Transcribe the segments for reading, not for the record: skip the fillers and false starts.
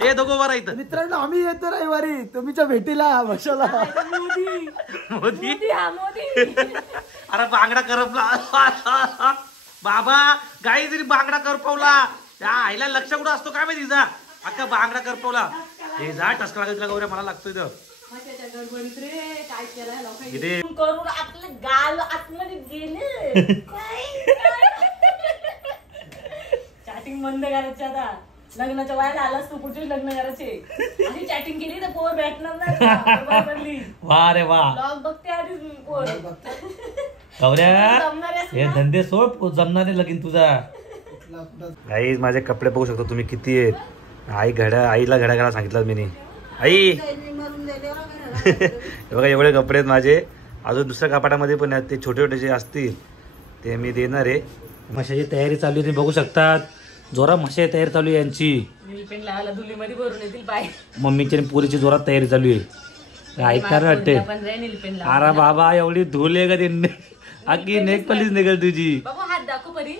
हे दोघं उभा राहत. मित्रांनो आम्ही येतो रविवारी तुमच्या भेटीला मशाला. मोदी अरे बांगडा करपला बाबा. गाई जरी बांगडा करपवला त्या आईला लक्ष कुठं असतो काय माहिती जा. अख्खा बांगडा करपवला. हे जा टसका लागला गौऱ्या मला लागतोय इथं. चॅटिंग बंद करायची आता. लग्नाच्या वयाला आलास तू पुढचे लग्न करायचे. आणि चॅटिंग केली तर पोर भेटणार नाही. वा रे वा. ब्लॉग बघते आधी पोर. गौऱ्या हे धंदे सोड जमणार लगीन तुझा. आई माझे कपडे बघू शकतो तुम्ही किती आहेत. आई आईला घड्या घाला सांगितलं मी. आई बघा एवढे कपडे आहेत माझे. अजून दुसऱ्या कपाटामध्ये पण आहेत. ते छोटे छोटे जे असतील ते मी देणार आहे. म्हशाची तयारी चालू आहे तुम्ही बघू शकतात. जोरात म्हशाची तयारी चालू आहे यांची. मम्मीची आणि पुरीची जोरात तयारी चालू आहे. ऐकणार वाटते. अरे बाबा एवढी धूल आहे का ते आखी नेक पलीच निघेल तुझी. हात दाखव परी.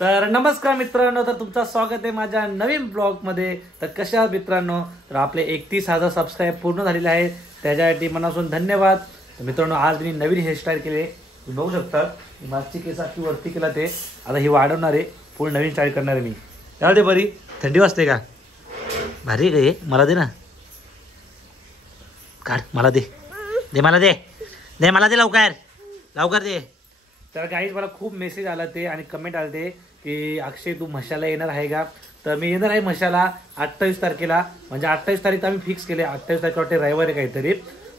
तर नमस्कार मित्रांनो. तर तुमचं स्वागत आहे माझ्या नवीन ब्लॉग मध्ये. तर कशा आहात मित्रांनो. तर आपले 31,000 सबस्क्राईब पूर्ण झालेले आहेत. त्याच्यासाठी मनापासून धन्यवाद. तर मित्रांनो आज मी नवीन हेअरस्टाईल केले. तुम्ही बघू शकता. मागची केस अशी वरती केला ते आता ही वाढवणार आहे. पूर्ण नवीन स्टाईल करणार आहे मी. त्याला दे बरी. थंडी वाजते का. भारी आहे का हे. मला दे ना. काढ मला दे. दे मला दे. दे मला दे लवकर लवकर दे. तर गाईज मला खूप मेसेज आला ते आणि कमेंट आले ते की अक्षय तू म्हशाला येणार आहे का. तर मी येणार आहे म्हशाला 28 तारखेला. म्हणजे 28 तारीख आम्ही फिक्स केले. 28 तारखेला वाटते रविवार आहे काहीतरी.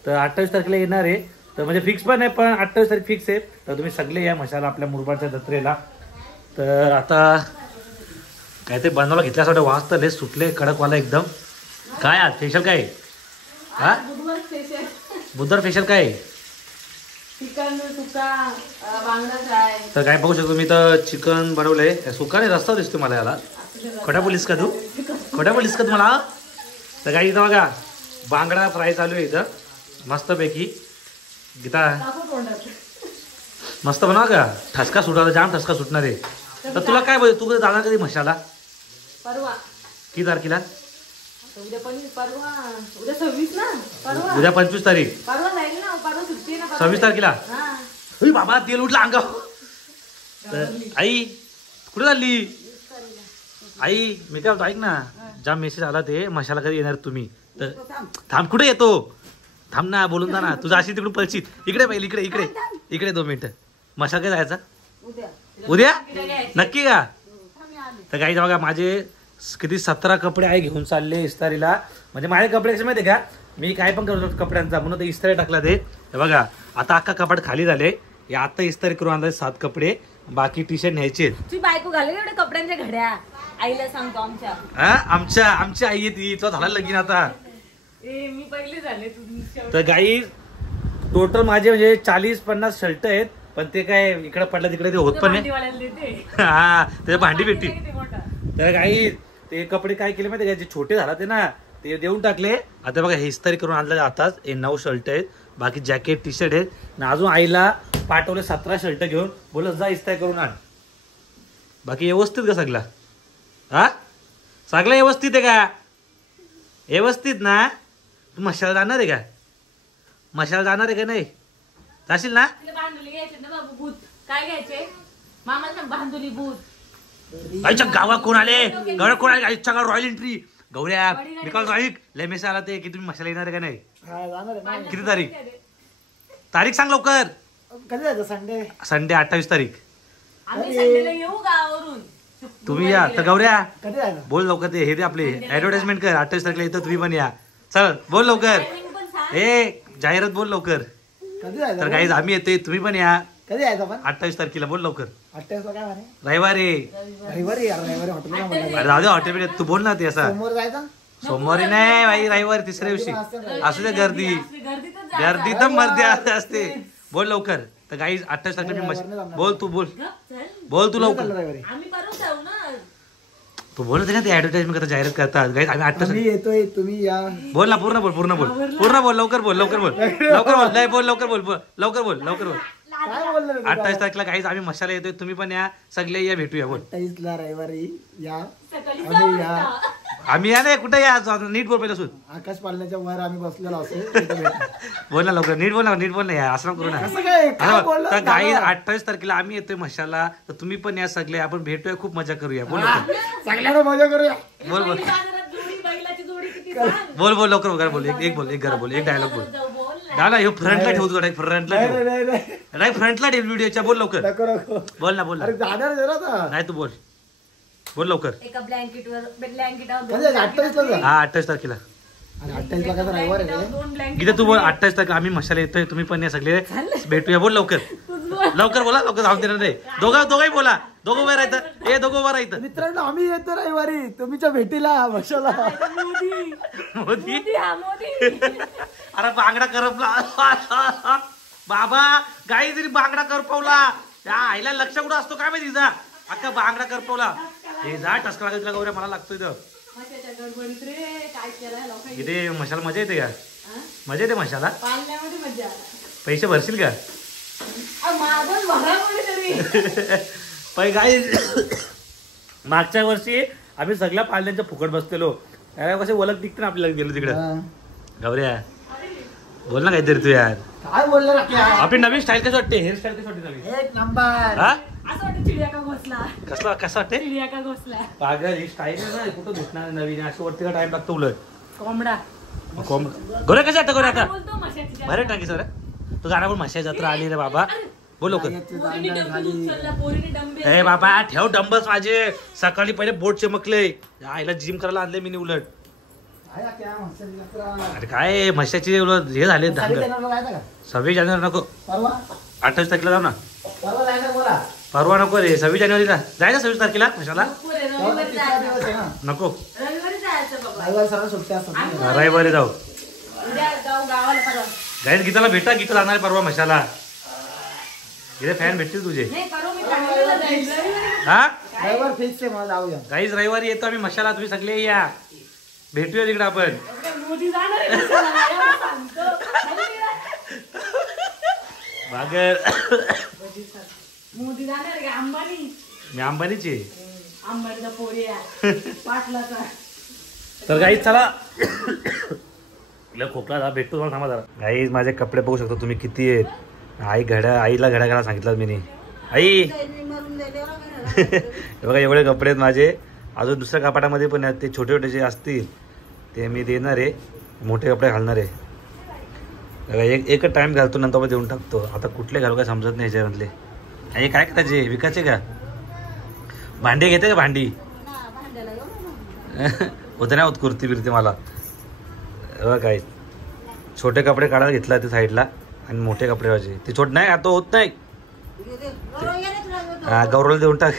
तर 28 तारखेला येणार आहे. तर म्हणजे फिक्स पण आहे पण 28 तारीख फिक्स आहे. तर तुम्ही सगळे या म्हशाला आपल्या मुरबाडच्या जत्रेला. तर आता काय ते बनवायला घेतल्यासाठी वास तर लय सुटले कडकवाला एकदम. काय आज फेशियल काय हा बुधवार फेशियल काय. चिकन सुका बांगडा फ्राय. तर काय बघू शकतो मी तर चिकन बनवलंय. सुका नाही रस्ता दिसतो मला याला. खोटा बोलीस का तू. खोटा बोलीस का तुम्हाला. तर काय इथं बघा बांगडा फ्राय चालू आहे इथं मस्तपैकी. गीता मस्त बनवा का. ठसका सुटला जाम ठसका सुटणार आहे. तर तुला काय बोल तू जाणार कधी म्हशाला. परवा किती तारखेला. उद्या परवा उद्या 26 ना. परवा उद्या 25 तारीख. परवा जाईल ना. परवा सुट्टी ना. 26 तारखेला. बाबा तेल उठला अंगावर. तर आई कुठे चालली. आई मी काय ऐक ना. ज्या मेसेज आला ते मशाला कधी येणार तुम्ही. तर थांब कुठे येतो. थांब ना बोलून जा ना. तुझा अशी तिकडून पळशील. इकडे पाहिजे इकडे इकडे इकडे 2 मिनिटं. मशाला काय जायचा उद्या नक्की का. तर काही बघा माझे किती 17 कपडे आहे घेऊन चालले इस्तारीला. म्हणजे माझे कपडे कसे माहिती का मी काय पण करतो कपड्यांचा म्हणून ते इस्तारी टाकला ते. बघा आता अख्खा कपाट खाली झाले. हे आता इस्तारी करून आणले 7 कपडे. बाकी टी शर्ट न्यायचे. तुझी बायको घालेल एवढे कपड्यांच्या घड्या. आईला सांगतो आमच्या आई ती तो झाला लगीन आता. मी पहिले झाले. तर गाई टोटल माझे म्हणजे 40-50 शर्ट आहेत. पण ते काय इकडे पडलं तिकडे ते होत पण नाही. हा ते भांडी भेटती. तर काही ते कपडे काय केले माहिती का जे छोटे झाला ते ना ते देऊन टाकले. आता बघा हे इस्तारी करून आणले आताच. हे 9 शर्ट आहेत. बाकी जॅकेट टी शर्ट आहेत. ना अजून आईला पाठवले 17 शर्ट घेऊन. बोलत जा इस्तारी करून आण. बाकी व्यवस्थित का सगळा. हा सगळं व्यवस्थित आहे का. व्यवस्थित ना. तू मशाला जाणार आहे का. मशाला जाणार आहे का नाही. जाशील ना. बांधुली घ्यायचे ना बाबू. भूत काय घ्यायचे मामाला बांधुली भूत. आईच्या गावात कोण आले. गावात कोण आले. आईच्या गावात रॉयल एंट्री. गौऱ्या निकाल ऐक लय मेसेज आला ते की तुम्ही मशाला येणार आहे का नाही. किती तारीख सांग लवकर. कधी जायचं संडे. संडे 28 तारीख. आम्ही संडेला येऊ गावावरून. तुम्ही या. तर गौऱ्या कधी जायचं बोल लवकर. ते हे दे आपले ऍडव्हर्टाइजमेंट कर. 28 तारखेला येतं तुम्ही पण या. चल बोल लवकर. हे जाहिरात बोल लवकर. कधी जायचं. तर काही आम्ही येते तुम्ही पण या. कधी जायचं पण 28 तारखेला बोल लवकर. 28 काय म्हणे. रविवारी रविवारी हॉटेल. राहू दे हॉटेल तू बोल ना ते असा. सोमवार जायचं. सोमवारी नाही बाई रविवारी तिसऱ्या दिवशी असू दे. गर्दी तर मर्दी असते. बोल लवकर. तर काही 28 तारखेला बोल तू बोल बोल तू लवकर. आम्ही परवा जाऊ ना. तू बोलत ना ते ऍडव्हर्टाइजमेंट करता जाहिरात करतात. गाईज आम्ही 28 येतोय तुम्ही या. बोल ना पूर्ण बोल लवकर बोल लवकर बोल लवकर बोल लवकर बोल लवकर बोल लवकर बोल लवकर बोल काय बोललं रे तू? 28 तारखेला काहीच आम्ही मशाला येतोय, तुम्ही पण या, सगळे या, भेटूया. बोल 28 ला रविवारी या. सकाळी आम्ही या. आम्ही या नाही, कुठे या, नीट बोल पहिलं सुन. आकाश पालण्याच्या वर आम्ही बसलेलो असतो तिथे भेटू. बोल ना लवकर, नीट बोल ना, नीट बोल ना, या असं नको करू ना. असं काय काय बोललं तर गाई दादा? 28 तारखेला आम्ही येतोय मशाला, तर तुम्ही पण या सगळे, आपण भेटूया, खूप मजा करूया. बोल हा, सगळ्यांना मजा करूया. बोल बोल बैलाची जोडी किती छान. बोल बोल लवकर वगैरे बोल, एक बोल, एक घर बोल, एक डायलॉग बोल. जाऊ, बोल ना. डायलॉग हे फ्रंटला ठेवतो, डायरेक्ट फ्रंटला नाही ठेव, नाही नाही डायरेक्ट फ्रंटला ठेव व्हिडिओच्या. बोल लवकर, नको नको. बोल ना, बोल ना. अरे जाणार जरा आता. नाही तू बोल, बोल लवकर. एका ब्लँकेटवर ब्लँकेटावर कधी आहे? 28 ला जा. हा 28 तारखेला. आणि 28 ला काय रविवार आहे रे? दोन ब्लँकेट गीता तू बोल, 28 तारखेला आम्ही मशाला येतोय, तुम्ही पण या सगळे, भेटूया. बोल लवकर, लवकर बोला, लवकर जाऊन देणार नाही. दोघंही बोला, दोघं उभं राहायचं, ए दोघं उभं राहायचं. मित्रांनो आम्ही येतो रविवारी तुमच्या भेटीला मशाला. मोदी मोदी मोदी हा मोदी. अरे बांगडा करपला बाबा, गाई जरी बांगडा करपवला, त्या आईला लक्ष कुठं असतो काय माहिती जा, अख्खा बांगडा करपवला. हे जा टसका लागला गौऱ्या, मला लागतोय तर. मशाच्या गडबडीत रे काय केलं लोकांनी. इथे मशाला मजा येते का? हा? मजा येते मशाला? पाळण्यामध्ये मजा. पैसे भरशील का? माझं भरामध्ये तरी. पै गाई मागच्या वर्षी आम्ही सगळ्या पाळण्यांच्या फुकट बसलेलो, त्याला कसे ओळख दिसते ना आपल्याला, गेलो तिकडे. गौऱ्या बोल ना काहीतरी तू यार. काय बोलला रे? आपली नवीन स्टाईल कशी वाटते, हेअरस्टाईल कशी वाटते नवीन? एक नंबर. हा असं वाटतं चिडिया का घोसला. कसं कसं वाटते? चिडिया का घोसला. पागल, ही स्टाईल आहे ना, कुठं भेटणार नवीन, असं वरती का टाइम लागतो उलट. कोंबडा. गोरे कसं वाटतं गोरे आता? बोलतो मशाची बरं टाकी सर, तू गाणं पण मशा जत्रा आली रे बाबा. बोल लवकर. पोरीने डंबेल उचलला, पोरीने डंबेल. ए बाबा ठेव डंबल्स माझे, सकाळी पहिले बोट चमकले, आईला जिम करायला आणले मी उलट. आहे का क्या मशाली जत्रा? अरे काय मशाची उलट हे झाले. 26 जानेवारीला जायचं का? 26 जानेवारी नको, परवा 28 तारखेला जाऊ ना. परवा जायचं बोला. परवा नको रे, 26 जानेवारीला जायचं. 26 तारखेला मशाला नको रे, परवा रविवारी तिसरा जायचं. दिवस आहे ना. नको, रविवारी जायचं बाबा. रविवारी सर्व सुट्ट्या असतात ना. रविवारी जाऊ. उद्या जाऊ गावाला परवा. गाईज गीताला भेटा, गीता जाणार आहे परवा मशाला. इथे फॅन भेटतील तुझे. नाही करू मी काढलेलं जाईल. रविवारी हा रविवार फिक्स आहे, मला जाऊया. गाईज रविवारी येतो आम्ही मशाला, तुम्ही सगळे या, भेटूया तिकडे आपण. एवढ्या मोदी जाणार आहे मशाला, एवढं सांगतो. बागर मोदी जाणार आहे का? अंबानी. मी अंबानीची. अंबानीचा पोरी आहे. पाटलाचा. तर गाईज चला, खोकला झाला, भेटतो तुम्हाला, थांबा जरा. गाईज माझे कपडे बघू शकतो तुम्ही किती आहेत. आईला घड्या घाला सांगितलं मी. आई हे बघा एवढे कपडे आहेत माझे. अजून दुसऱ्या कपाटामध्ये पण आहेत, ते छोटे छोटे जे असतील ते मी देणार आहे, मोठे कपडे घालणार आहे. बघा एकच टाइम घालतो, नंतर आपण देऊन टाकतो. आता कुठले घालू काय समजत नाही ह्याच्यामधले. आई काय करायचे, विकायचे का? भांडी घेते का भांडी? होते ना होत कुर्ती बिरती मला. बघा काय छोटे कपडे काढायला घेतला ते साईडला, आणि मोठे कपडे पाहिजे. ते छोट नाही, आता होत नाही. हा गौरवला देऊन टाक.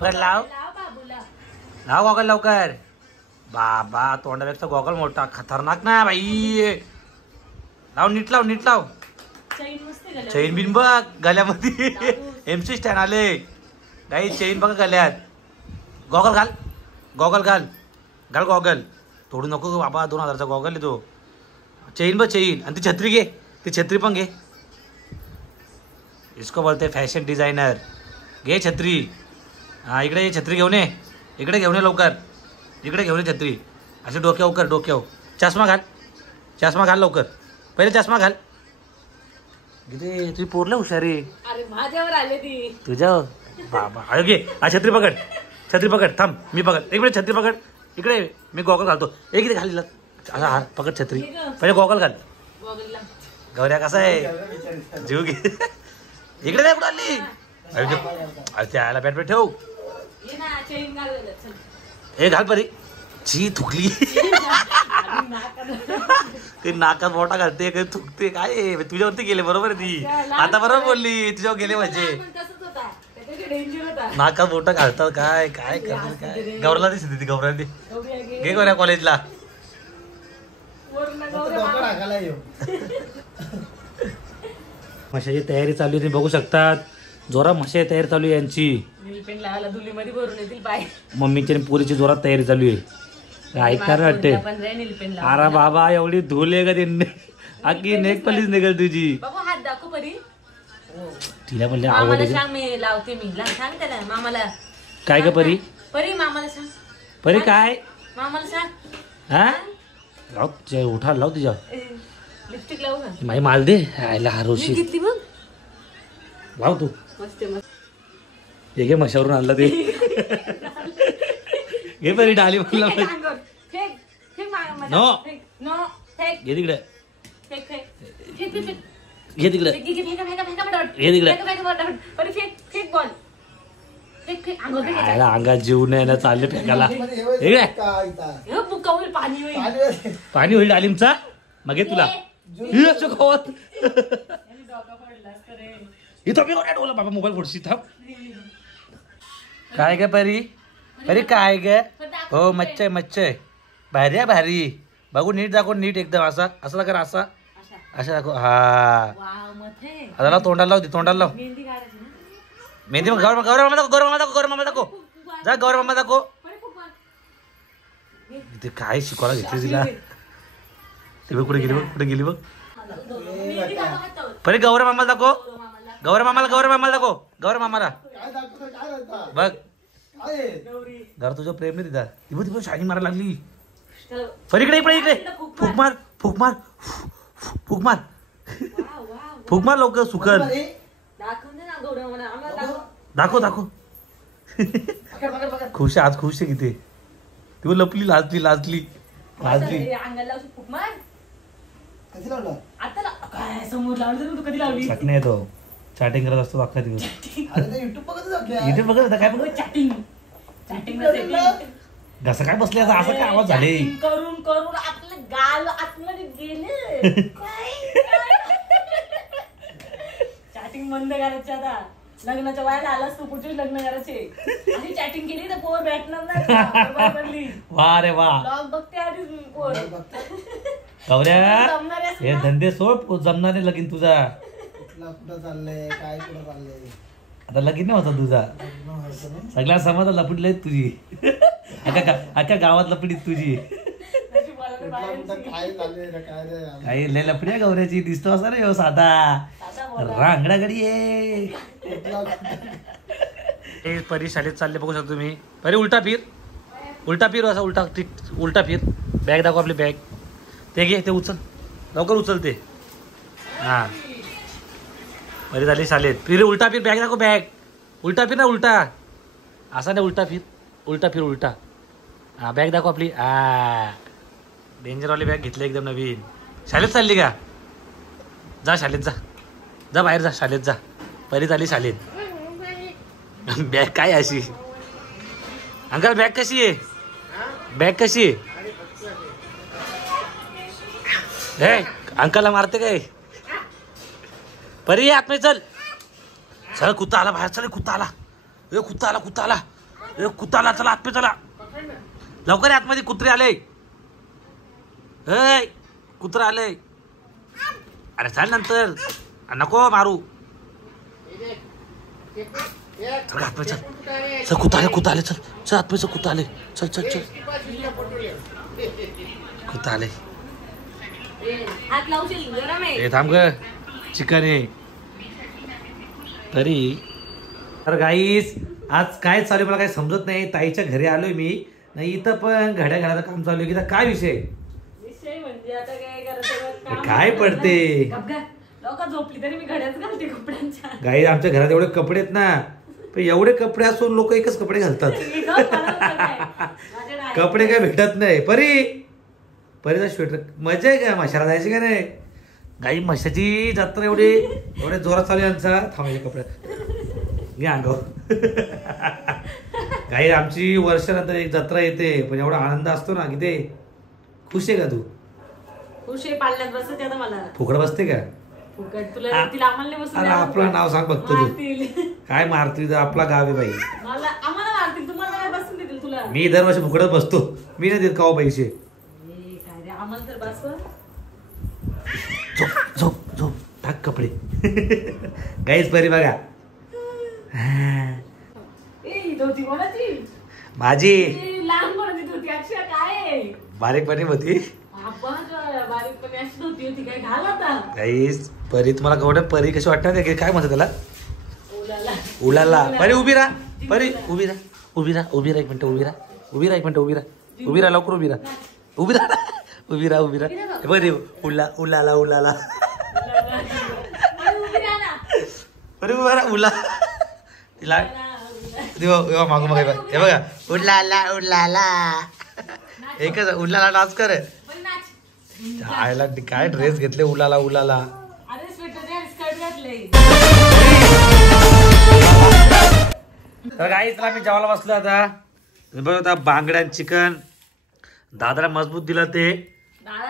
लाव बाबूला. लाव गॉगल लवकर. बाबा तोंडापेक्षा गॉगल मोठा, खतरनाक ना बाई. लाव नीट लाव, नीट लाव. चैन मस्त घाला. चैन बिन बघ गल्यामध्ये. MC स्टँड आले काही, चैन बघा गल्यात. गॉगल घाल, गॉगल घाल, घाल गॉगल. थोडू नको बाबा, 2000चा गॉगल आहे तो. चेन बघ चेन, आणि ती छत्री घे, ती छत्री पण घे. इसको बोलते फॅशन डिझायनर. घे छत्री. हा इकडे ये, छत्री घेऊन ये, इकडे घेऊन ये लवकर, इकडे घेऊन ये छत्री. असे डोक्यावर कर, डोक्यावर. चष्मा घाल, चष्मा घाल लवकर, पहिले चष्मा घाल. गिरे तुझी पोरला हुशारी. अरे माझ्यावर आले ती. तुझ्या बाबा अरे घे, हा छत्री पकड, छत्री पकड. थांब मी पकड, एक मिनिट छत्री पकड. इकडे मी गॉगल घालतो. एक इकडे घाल, हा पकड छत्री, पहिले गॉगल घाल. बघला. गौऱ्या कसा आहे, जीव घे. इकडे नाही कुठं आली. अरे त्याला बॅट ठेव. ये ना चैन घालायला चल. हे घाल परी. छी थुकली. ते नाकात मोठा घालते, काही थुकते. काय आहे? तुझ्यावरती गेले बरोबर आहे ती. आता बरोबर बोलली, तुझ्यावर गेले म्हणजे. पण तसंच होता. त्याच्याकडे डेंजर होता. नाकात मोठा घालतात. काय काय करतात काय. गौरला दिसते ती, गौरला दे. गौऱ्या घे. घे गौऱ्या कॉलेजला. वरून फक्त गौऱ्या डोकं टाकायला येऊ. मशाची तयारी चालू आहे, तुम्ही बघू शकतात. जोरात मशाची तयारी चालू आहे यांची. नीलपेंट लावायला धुलीमध्ये भरून येतील पाय. मम्मीची आणि पोरीची जोरात तयारी चालू आहे. ऐकणार वाटते पण रे नीलपेन लाव. अरे बाबा एवढी धूल आहे का त्यांनी अख्खी नेक पलीच निघल तुझी बाबू हात दाखव परी. तिला म्हणले मामाला आवड सांग मी लावते मी सांग त्याला मामाला. काय ग परी परी मामाला सांग. परी काय मामाला सांग. हा लाव तुझ्या उठा लाव तुझ्या लिपस्टिक लावू का? माई माल दे आयला मी हरवशी घेतली मग. लाव तू मस्त मस्त. हे घे मशावरून आणलं ते घे परी डाली म्हणला फेक अंगावर. फेक फेक मामाला. नो. फेक. नो फेक घे तिकडे फेक फेक फेक फेक फेक. घे तिकडे फेक फेक फेक फेक फेक बॉल. हे तिकडे. फेक फेक बॉल. परी फेक फेक बॉल. फेक फेक अंगावर फेक. आयला अंगात जीव नाही ना चालले फेकायला हे घे. हे बुक्का होईल पाणी होईल. पाणी होईल डालिमचा मग घे तुला हे असं खावत इथं मी कोणा डोला बाबा मोबाईल फोडशी थांब काय ग परी परी काय ग हो मच्छी आहे मच्छी आहे भारी आहे भारी बघू नीट दाखव नीट एकदम असा असं कर असा असा दाखव हा वाव मथे. आता लाव तोंडाला लाव तोंडाला लाव मेहंदी काढायची ना. मेहंदी मग गौरव मामा दाखव जा गौरव मामा दाखव परी खूप मार. इथे काय शिकवायला घेतली तिला ते बघ कुठे गेली बघ मेहंदी काढा हातावर. परी गौरव मामाला दाखव गौरव मामाला दाखव गौरव मामाला काय दाखवतो काय दाखवतो? बघ काय? गौरी. घर तुझं प्रेम नाही तिथं ती बघ शाईन मारायला लागली चल. परीकडे इकडे फूक मार फूक मार फूक मार वाव वाव. फूक मार लवकर सुकल अरे, दाखवून दे ना गौरव मला. आम्हाला दाखव. दाखव पकड, पकड, पकड. खुश आहे आज खुश आहे किती ती लपली लाजली हे अंगाला लावशी फुक मार. कधी लावलं? आता काय समोर लावली तू कधी लावली? चटणी येतो चॅटिंग करत असतो अख्खा दिवस अरे ते युट्यूब बघत होता इथे बघत होता काय बघ चॅटिंग चॅटिंग कसं काय बसले आता असं काय आवाज झाले करून करून आपलं गाल आतमध्ये गेले. चॅटिंग बंद करायची आता. लग्नाच्या वयाला आलास तू पुढचे लग्न करायचे आणि चॅटिंग केली तर पोर भेटणार नाही. वा रे वा ब्लॉग बघते आधीच पोर. गौऱ्या जमणार आहेस हे ना? धंदे सोड जमणार नाही लगीन तुझा कुठं चाललंय काय कुठं चाललंय आता लगीन नाही होता तुझा सगळ्या समाजात लपडले तुझी अख्या गावात लपडी तुझी नशिबाला तर बाहेर कुठं काय चाललंय रे, काय रे? काही लय लपडी आहे गौऱ्याची दिसतो असा रे हो साधा आता बोला. रांगडा गडी आहे कुठला कुठं? हे परी शाळेत चालले बघू शकतो तुम्ही परी उलटा फिर असा उलटा फिर बॅग दाखव आपली बॅग ते घे ते उचल लवकर उचल ते हा परी झाली शाळेत फिर उलटा फिर बॅग दाखव बॅग उलटा फिर ना उलटा असा नाही उलटा फिर उलटा हा बॅग दाखव आपली हा डेंजरवाली बॅग घेतली एकदम नवीन शाळेत चालली का जा शाळेत जा बाहेर जा शाळेत जा परी झाली शाळेत बॅग काय अशी अंकल बॅग कशी आहे हे अंकलला मारते काय परी आतमध्ये चल कुत्ता आला बाहेर चल कुत्ता आला चला आतमध्ये चला लवकर आतमध्ये कुत्रे आले कुत्रा आले अरे चल नंतर नको मारू चल आतमध्ये चल कुत्ता आले चल आतमध्ये कुत्ता आले चल कुत्ता आले हात लावशील गरम आहे. हे थांब ग चिकन आहे तरी तर गाईस आज काय चालू मला काही समजत नाही ताईच्या घरी आलोय मी नाही इथं पण घड्या घालायचं काम चालू आहे की काय विषय विषय म्हणजे आता काय करायचं काय पडते लोक झोपली तरी मी घड्याच घालते कपड्यांच्या. गाई आमच्या घरात एवढे कपडे आहेत ना पण एवढे कपडे असून लोक एकच कपडे घालतात मी जाऊन मला काय. माझ्या नाही. कपडे काय भेटत नाही परीचा स्वेटर मजा आहे का मशाला जायची का नाही गाई मशाची जत्रा एवढे जोरात चालू आहे आमचा थांबायचे कपडे घे अंगावर गाई आमची वर्षानंतर एक जत्रा येते पण एवढा आनंद असतो ना की ते खुश आहे का तू खुश आहे पाळण्यात बसते आता मला फुकड बसते का फुकट तुला तिला आम्हाला नाही बसून अरे द्यावं. आपलं नाव सांग फक्त तू मारतील. काय मारतोय आपला गाव आहे बाई आम्हाला मारतील तुम्हाला काय बसून देतील तुला. मी दरवर्षी फुकडत बसतो मी नाही देत का पैसे ए, काय रे आम्हाला तर बसव. झोप टाक कपडे गाईच परी बघा ए ही धोती कोणाची? माझी ती लहान कोणाची धोती अक्षय काय आहे? बारीकपणी होती बारीकपणे अशी होती काय घाल आता गाईस. परी तुम्हाला कवडे परी कशी वाटणार ते काय म्हणतात त्याला? उलाला उलाला. परी उभी राहा. परी उभी राहा. उभी राहा. उभी राहा. एक मिनिट उभी राहा. उभी राहा. एक मिनिट उभी राहा. उभी राहा. लवकर उभी राहा. उभी राहा. उभी राहा. उभी राहा. बरी उलाला उलाला. परी उभा राहा. उला तिला मागू मग हे बघा उलाला उलाला. एकच उलाला डान्स कर. आयला काय ड्रेस घेतले उलाला उलाला. अरे स्वेटर स्कर्ट घातले. तर काहीच मी जेवायला बसलो आता. बघ आता बांगड्या चिकन दादाला मजबूत दिलं ते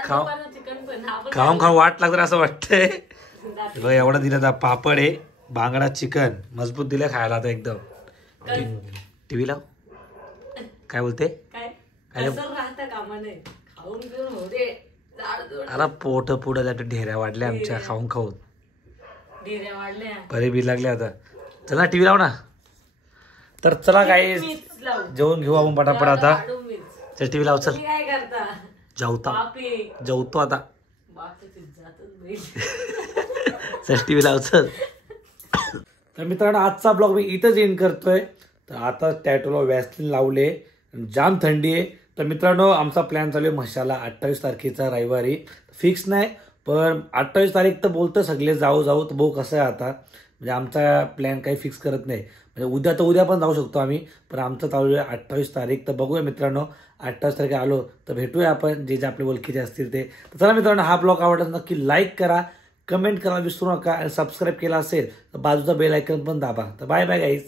खाऊन वाट लागत असं वाटतंय. बघ एवढं दिलं आता. पापड आहे बांगडा चिकन मजबूत दिलं खायला आता एकदम. टीव्ही लाव. काय बोलते? अरे पोट पुढे ढेऱ्या वाढल्या आमच्या खाऊन खाऊन. बरे बी लागले आता. चला टीव्ही लाव ना. तर चला काही जेवण घेऊ आपण पटापट आता. चल टीव्ही लाव. चल जेवतो आता. चल टीव्ही लाव. चल. तर मित्रांनो आजचा ब्लॉग मी इथंच एंड करतोय. तर आता टॅटोला वॅसलीन लावले. जाम थंडी आहे. तर मित्रांनो आमचा प्लॅन चालू आहे म्हशाला 28 तारखेचा रविवारी. फिक्स नाही पण 28 तारीख तर बोलतो सगळे जाऊ तर भाऊ कसं आहे आता. म्हणजे आमचा प्लॅन काही फिक्स करत नाही. म्हणजे उद्या पण जाऊ शकतो आम्ही. पण आमचं चालू आहे 28 तारीख. तर बघूया मित्रांनो 28 तारखे आलो तर भेटूया आपण जे आपले ओळखीचे असतील ते. तर चला मित्रांनो हा ब्लॉग आवडला नक्की लाईक करा कमेंट करा विसरू नका. आणि सबस्क्राईब केला असेल तर बाजूचा बेल आयकॉन पण दाबा. तर बाय बाय गाईज.